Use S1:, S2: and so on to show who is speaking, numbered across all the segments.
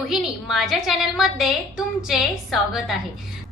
S1: रोहिणी माझ्या चॅनलमध्ये तुमचे स्वागत आहे.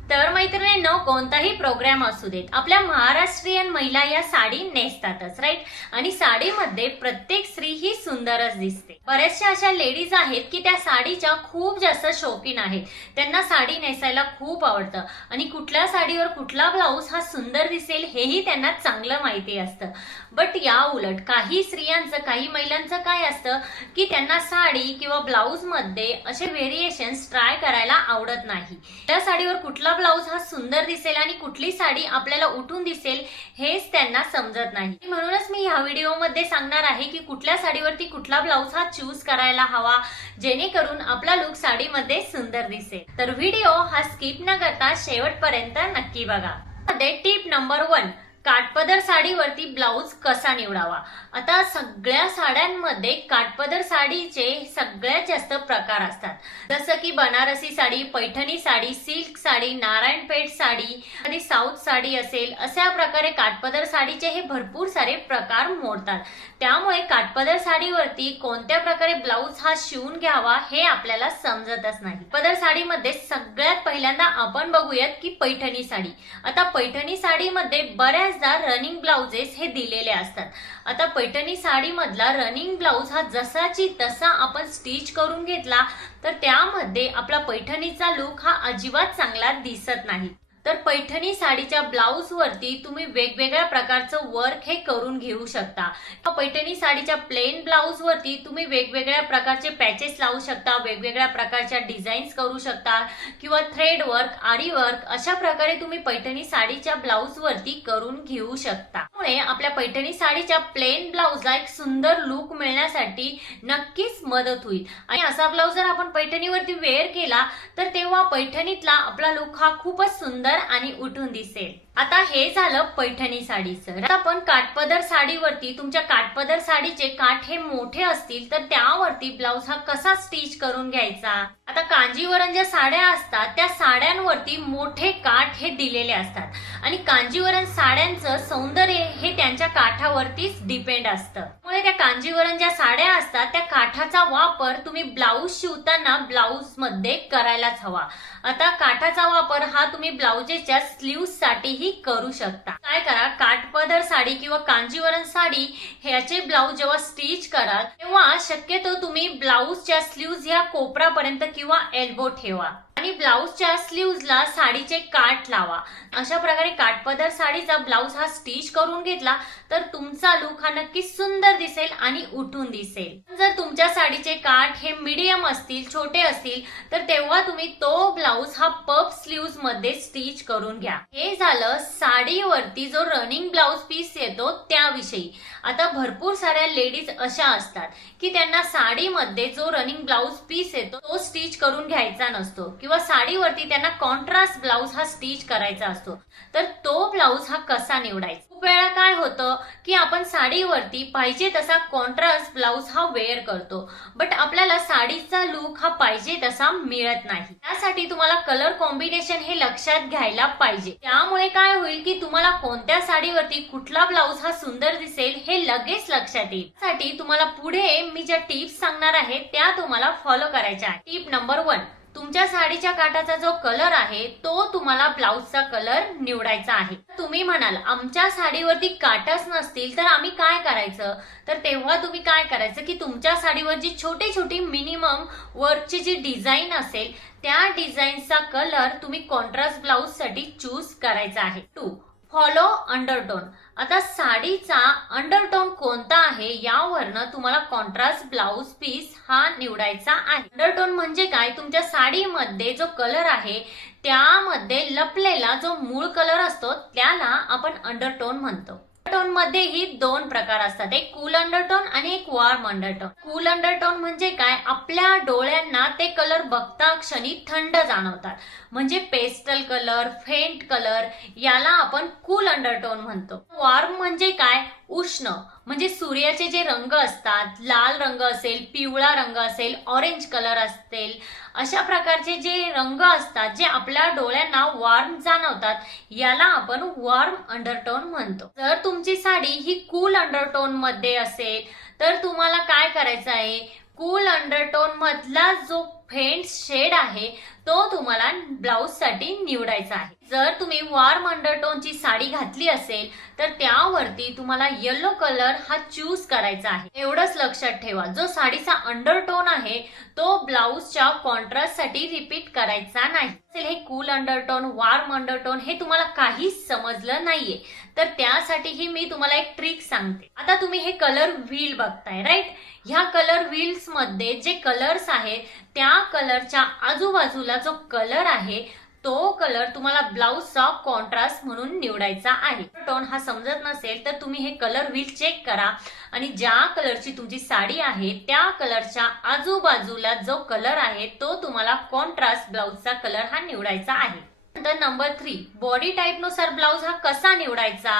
S1: तर मैत्रिणींनो कोणताही प्रोग्राम असू देत आपल्या महाराष्ट्रीयन महिला या साडी नेसतातच राईट आणि साडीमध्ये प्रत्येक स्त्री ही सुंदरच दिसते. बऱ्याचशा अशा लेडीज आहेत की त्या साडीच्या खूप जास्त शौकीन आहेत. त्यांना साडी नेसायला खूप आवडतं. आणि कुठल्या साडीवर कुठला ब्लाऊज हा सुंदर दिसेल हेही त्यांना चांगलं माहिती असतं. बट या उलट काही स्त्रियांचं काही महिलांचं काय असतं की त्यांना साडी किंवा ब्लाऊजमध्ये असे व्हेरिएशन्स ट्राय करायला आवडत नाही. त्या साडीवर कुठला ब्लाऊज हा सुंदर दिसेल आणि कुठली साडी आपल्याला उठून दिसेल हेच त्यांना समजत नाही. म्हणूनच मी ह्या व्हिडिओमध्ये सांगणार आहे की कुठल्या साडीवरती कुठला ब्लाऊज हा चूज करायला हवा जेणेकरून आपला लुक साडीमध्ये सुंदर दिसेल. तर व्हिडिओ हा स्किप न करता शेवटपर्यंत नक्की बघा. टीप टिप नंबर वन काटपदर साडीवरती ब्लाऊज कसा निवडावा? आता सगळ्या साड्यांमध्ये काटपदर साडीचे सगळ्यात जास्त प्रकार असतात. जसं की बनारसी साडी पैठणी साडी सिल्क साडी नारायणपेठ साडी आणि साऊथ साडी असेल अशा प्रकारे काठपदर साडीचे हे भरपूर सारे प्रकार मोडतात. त्यामुळे काठपदर साडीवरती कोणत्या प्रकारे ब्लाऊज हा शिवून घ्यावा हे आपल्याला समजतच नाही. पदर साडीमध्ये सगळ्यात पहिल्यांदा आपण बघूयात की पैठणी साडी. आता पैठणी साडीमध्ये बऱ्याचदा रनिंग ब्लाउजेस हे दिलेले असतात. आता पैठणी साडीमधला रनिंग ब्लाऊज हा जसाची तसा आपण स्टिच करून घेतला तर त्यामध्ये आपला पैठणीचा लुक हा अजिबात चांगला दिसत नाही. तर पैठणी साडीच्या ब्लाऊज वरती तुम्ही वेगवेगळ्या प्रकारचं वर्क हे करून घेऊ शकता. पैठणी साडीच्या प्लेन ब्लाऊज वरती तुम्ही वेगवेगळ्या प्रकारचे पॅचेस लावू शकता वेगवेगळ्या प्रकारच्या डिझाईन्स करू शकता किंवा थ्रेड वर्क आरी वर्क अशा प्रकारे तुम्ही पैठणी साडीच्या ब्लाऊज वरती करून घेऊ शकता. त्यामुळे आपल्या पैठणी साडीच्या प्लेन ब्लाऊजला एक सुंदर लुक मिळण्यासाठी नक्कीच मदत होईल. आणि असा ब्लाऊज जर आपण पैठणीवरती वेअर केला तर तेव्हा पैठणीतला आपला लुक हा खूपच सुंदर आणि उठून दिसेल. आता हे झालं पैठणी साडीचं आता आपण काठपदर साडीवरती तुमच्या काठपदर साडीचे काठ हे मोठे असतील तर त्यावरती ब्लाऊज हा कसा स्टिच करून घ्यायचा? आता कांजीवरम ज्या साड्या असतात त्या साड्यांवरती मोठे काठ हे दिलेले असतात. आणि कांजीवरम साड्यांचं सौंदर्य हे त्यांच्या काठावरतीच डिपेंड असतं. त्यामुळे त्या कांजीवरम ज्या साड्या असतात त्या काठाचा वापर तुम्ही ब्लाऊज शिवताना ब्लाऊजमध्ये करायलाच हवा. आता काठाचा वापर हा तुम्ही ब्लाउजेच्या स्लीव्ह साठीही करू शकता. काय करा काठपदर साडी किंवा कांजीवरम साडी ह्याचे ब्लाऊज जेव्हा स्टिच कराल तेव्हा शक्यतो तुम्ही ब्लाऊजच्या स्लीव्ह ह्या कोपरापर्यंत किंवा एल्बो ठेवा. आणि ब्लाऊजच्या स्लीव्हजला साडीचे काठ लावा. अशा प्रकारे काटपदर साडीचा ब्लाऊज हा स्टिच करून घेतला तर तुमचा लुक हा नक्की सुंदर दिसेल आणि उठून दिसेल. जर तुमच्या साडीचे काठ हे मिडियम असतील छोटे असतील तर तेव्हा तुम्ही तो ब्लाऊज हा पप स्लीव्जमध्ये स्टिच करून घ्या. हे झालं साडीवरती जो रनिंग ब्लाऊज पीस येतो त्याविषयी. आता भरपूर साऱ्या लेडीज अशा असतात की त्यांना साडीमध्ये जो रनिंग ब्लाऊज पीस येतो तो स्टिच करून घ्यायचा नसतो. किंवा किंवा साडीवरती त्यांना कॉन्ट्रास्ट ब्लाऊज हा स्टिच करायचा असतो. तर तो ब्लाऊज हा कसा निवडायचा? खूप वेळा काय होतं की आपण साडीवरती पाहिजे तसा कॉन्ट्रास्ट ब्लाऊज हा वेअर करतो. बट आपल्याला साडीचा लुक हा पाहिजे तसा मिळत नाही. त्यासाठी तुम्हाला कलर कॉम्बिनेशन हे लक्षात घ्यायला पाहिजे. त्यामुळे काय होईल की तुम्हाला कोणत्या साडीवरती कुठला ब्लाऊज हा सुंदर दिसेल हे लगेच लक्षात येईल. त्यासाठी तुम्हाला पुढे मी ज्या टिप्स सांगणार आहे त्या तुम्हाला फॉलो करायच्या टिप नंबर वन तुमच्या साडीच्या काठाचा जो कलर आहे तो तुम्हाला ब्लाऊजचा कलर निवडायचा आहे. तुम्ही म्हणाल आमच्या साडीवरती काटाच नसतील तर आम्ही काय करायचं? तर तेव्हा तुम्ही काय करायचं की तुमच्या साडीवर जी छोटी छोटी मिनिमम वर्कची जी डिझाईन असेल त्या डिझाईनचा कलर तुम्ही कॉन्ट्रास्ट ब्लाऊजसाठी चूज करायचा आहे. टू फॉलो अंडरटोन आता साडीचा अंडरटोन कोणता आहे यावरनं तुम्हाला कॉन्ट्रास्ट ब्लाऊज पीस हा निवडायचा आहे. अंडरटोन म्हणजे काय? तुमच्या साडीमध्ये जो कलर आहे त्यामध्ये लपलेला जो मूळ कलर असतो त्याला आपण अंडरटोन म्हणतो. अंडरटोन मध्येही दोन प्रकार असतात. एक कूल अंडरटोन आणि एक वॉर्म अंडरटोन कूल अंडरटोन म्हणजे काय? आपल्या डोळ्यांना ते कलर बघता क्षणी थंड जाणवतात. म्हणजे पेस्टल कलर फेंट कलर याला आपण कूल अंडरटोन म्हणतो. वॉर्म म्हणजे काय? उष्ण. म्हणजे सूर्याचे जे रंग असतात लाल रंग असेल पिवळा रंग असेल ऑरेंज कलर असेल अशा प्रकारचे जे रंग असतात जे आपल्या डोळ्यांना वॉर्म जाणवतात याला आपण वॉर्म अंडरटोन म्हणतो. जर तुमची साडी ही कूल अंडरटोनमध्ये असेल तर तुम्हाला काय करायचं आहे? कूल अंडरटोन मधला जो फेंट शेड आहे तो तुम्हाला ब्लाऊजसाठी निवडायचा आहे. जर तुम्ही वॉर्म अंडरटोनची साडी घातली असेल तर त्यावरती तुम्हाला येलो कलर हा चूज करायचा आहे. एवढंच लक्षात ठेवा जो साडीचा अंडरटोन आहे तो ब्लाऊजच्या कॉन्ट्रास्टसाठी रिपीट करायचा नाही. असेल हे कूल अंडरटोन वार्म अंडरटोन हे तुम्हाला काहीच समजलं नाहीये. तर त्यासाठीही मी तुम्हाला एक ट्रिक सांगते. आता तुम्ही हे कलर व्हील बघताय राईट ह्या कलर व्हील्समध्ये जे कलर्स आहेत त्या कलरच्या आजूबाजूला जो कलर आहे तो कलर तुम्हाला ब्लाऊजचा कॉन्ट्रास्ट म्हणून निवडायचा आहे. टोन हा समजत नसेल तर तुम्ही हे कलर व्हील चेक करा. आणि ज्या कलरची तुमची साडी आहे त्या कलरच्या आजूबाजूला जो कलर आहे तो तुम्हाला कॉन्ट्रास्ट ब्लाऊजचा कलर हा निवडायचा आहे. नंतर नंबर थ्री बॉडी टाईपनुसार ब्लाऊज हा कसा निवडायचा?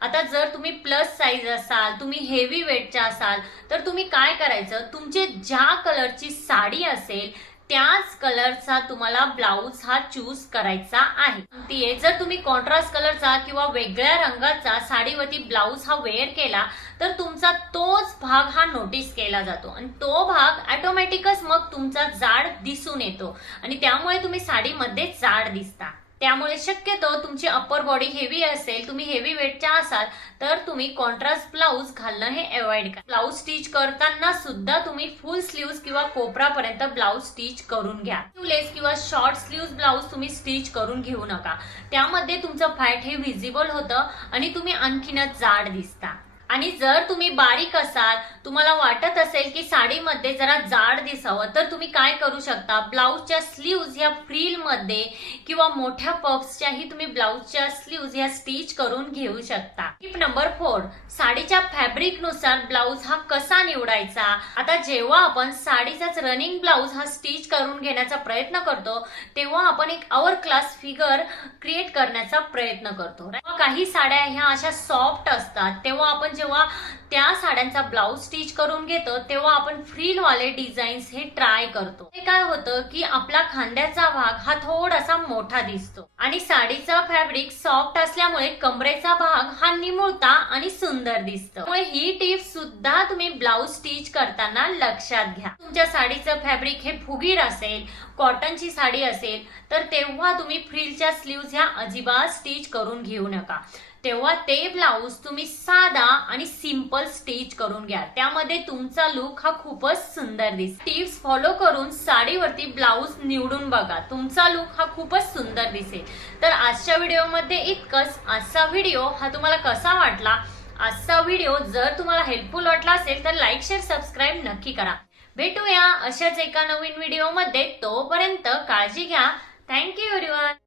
S1: आता जर तुम्ही प्लस साईज असाल तुम्ही हेवी वेटच्या असाल तर तुम्ही काय करायचं? तुमचे ज्या कलरची साडी असेल त्याच कलरचा तुम्हाला ब्लाऊज हा चूज करायचा आहे. ती जर तुम्ही कॉन्ट्रास्ट कलरचा किंवा वेगळ्या रंगाचा साडीवरती ब्लाऊज हा वेअर केला तर तुमचा तोच भाग हा नोटीस केला जातो. आणि तो भाग ऑटोमॅटिकच मग तुमचा जाड दिसून येतो. आणि त्यामुळे तुम्ही साडीमध्ये जाड दिसता. त्यामुळे शक्यतो तुमची अप्पर बॉडी हेवी असेल तुम्ही हेवी वेटच्या असाल तर तुम्ही कॉन्ट्रास्ट ब्लाऊज घालणं हे अवॉइड करा. ब्लाऊज स्टिच करताना सुद्धा तुम्ही फुल स्लीव्ह किंवा कोपरापर्यंत ब्लाऊज स्टिच करून घ्या. लेस किंवा शॉर्ट स्लीव्ह ब्लाऊज तुम्ही स्टिच करून घेऊ नका. त्यामध्ये तुमचं फॅट हे व्हिजिबल होतं आणि तुम्ही आणखीनच जाड दिसता. आणि जर तुम्ही बारीक असाल तुम्हाला वाटत असेल की साडीमध्ये जरा जाड दिसावं तर तुम्ही काय करू शकता? ब्लाऊजच्या स्लीव्ज ह्या फ्रील मध्ये किंवा मोठ्या पफ्सच्याही तुम्ही ब्लाऊजच्या स्लीव्ज ह्या स्टिच करून घेऊ शकता. टिप नंबर फोर साडीच्या फॅब्रिकनुसार ब्लाऊज हा कसा निवडायचा? आता जेव्हा आपण साडीचाच रनिंग ब्लाऊज हा स्टिच करून घेण्याचा प्रयत्न करतो तेव्हा आपण एक आवर क्लास फिगर क्रिएट करण्याचा प्रयत्न करतो. काही साड्या ह्या अशा सॉफ्ट असतात तेव्हा आपण जेव्हा त्या साड्यांचा ब्लाऊज स्टिच करून घेतो तेव्हा आपण फ्रील वाले डिझाईन्स हे ट्राय करतो. हे काय होतं की आपला खांद्याचा भाग हा थोडासा मोठा दिसतो आणि साडीचा फॅब्रिक सॉफ्ट असल्यामुळे कमरेचा भाग हा निमुळता आणि सुंदर दिसतो. त्यामुळे ही टीप सुद्धा तुम्ही ब्लाऊज स्टिच करताना लक्षात घ्या. तुमच्या साडीचं फॅब्रिक हे फुगीर असेल कॉटनची साडी असेल तर तेव्हा तुम्ही फ्रीलच्या स्लीव्ज ह्या अजिबात स्टिच करून घेऊ नका. तेव्हा ते ब्लाऊज तुम्ही साधा आणि सिंपल स्टिच करून घ्या. त्यामध्ये तुमचा लुक हा खूपच सुंदर दिस टिप्स फॉलो करून साडीवरती ब्लाऊज निवडून बघा. तुमचा लुक हा खूपच सुंदर दिसेल. तर आजच्या व्हिडिओमध्ये इतकंच. आजचा व्हिडिओ हा तुम्हाला कसा वाटला? आजचा व्हिडिओ जर तुम्हाला हेल्पफुल वाटला असेल तर लाईक शेअर सबस्क्राईब नक्की करा. भेटूया अशाच एका नवीन व्हिडिओमध्ये. तोपर्यंत काळजी घ्या. Thank you everyone